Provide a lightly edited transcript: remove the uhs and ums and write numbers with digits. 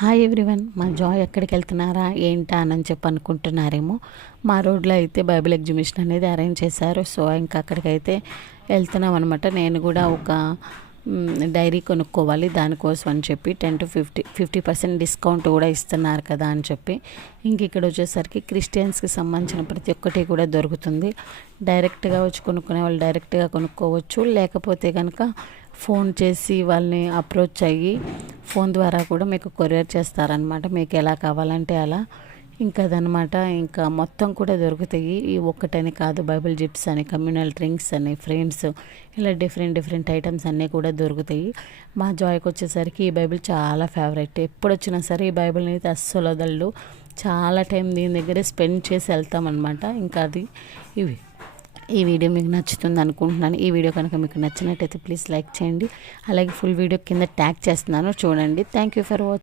Hi everyone, మా Joy ఎక్కడికి వెళ్తున్నారా ఏంటా అని చెప్పి అనుకుంటున్నారేమో. మా రోడ్లో అయితే బైబిల్ ఎగ్జిబిషన్ అనేది అరేంజ్ చేశారు. సో ఇంకా అక్కడికైతే వెళ్తున్నాం అనమాట. నేను కూడా ఒక డైరీ కొనుక్కోవాలి, దానికోసం అని చెప్పి 10 to 50% డిస్కౌంట్ కూడా ఇస్తున్నారు కదా అని చెప్పి. ఇంక ఇక్కడ వచ్చేసరికి క్రిస్టియన్స్కి సంబంధించిన ప్రతి ఒక్కటి కూడా దొరుకుతుంది. డైరెక్ట్గా వచ్చి కొనుక్కునే వాళ్ళు డైరెక్ట్గా కొనుక్కోవచ్చు, లేకపోతే కనుక ఫోన్ చేసి వాళ్ళని అప్రోచ్ అయ్యి ఫోన్ ద్వారా కూడా మీకు కొరియర్ చేస్తారనమాట. మీకు ఎలా కావాలంటే అలా. ఇంకా అదనమాట. ఇంకా మొత్తం కూడా దొరుకుతాయి. ఈ ఒక్కటని కాదు, బైబిల్ జిప్స్ అని, కమ్యూనల్ డ్రింక్స్ అని, ఫ్రేమ్స్, ఇలా డిఫరెంట్ ఐటమ్స్ అన్నీ కూడా దొరుకుతాయి. మా జాయ్కి వచ్చేసరికి ఈ బైబిల్ చాలా ఫేవరెట్. ఎప్పుడు వచ్చినా సరే ఈ బైబిల్ని అయితే అస్సలు వదలడు. చాలా టైం దీని దగ్గరే స్పెండ్ చేసి వెళ్తామన్నమాట. ఇంకా అది ఈ వీడియో మీకు నచ్చుతుంది అనుకుంటున్నాను. ఈ వీడియో కనుక మీకు నచ్చినట్టయితే ప్లీజ్ లైక్ చేయండి. అలాగే ఫుల్ వీడియో కింద ట్యాగ్ చేస్తున్నాను, చూడండి. Thank you for watching.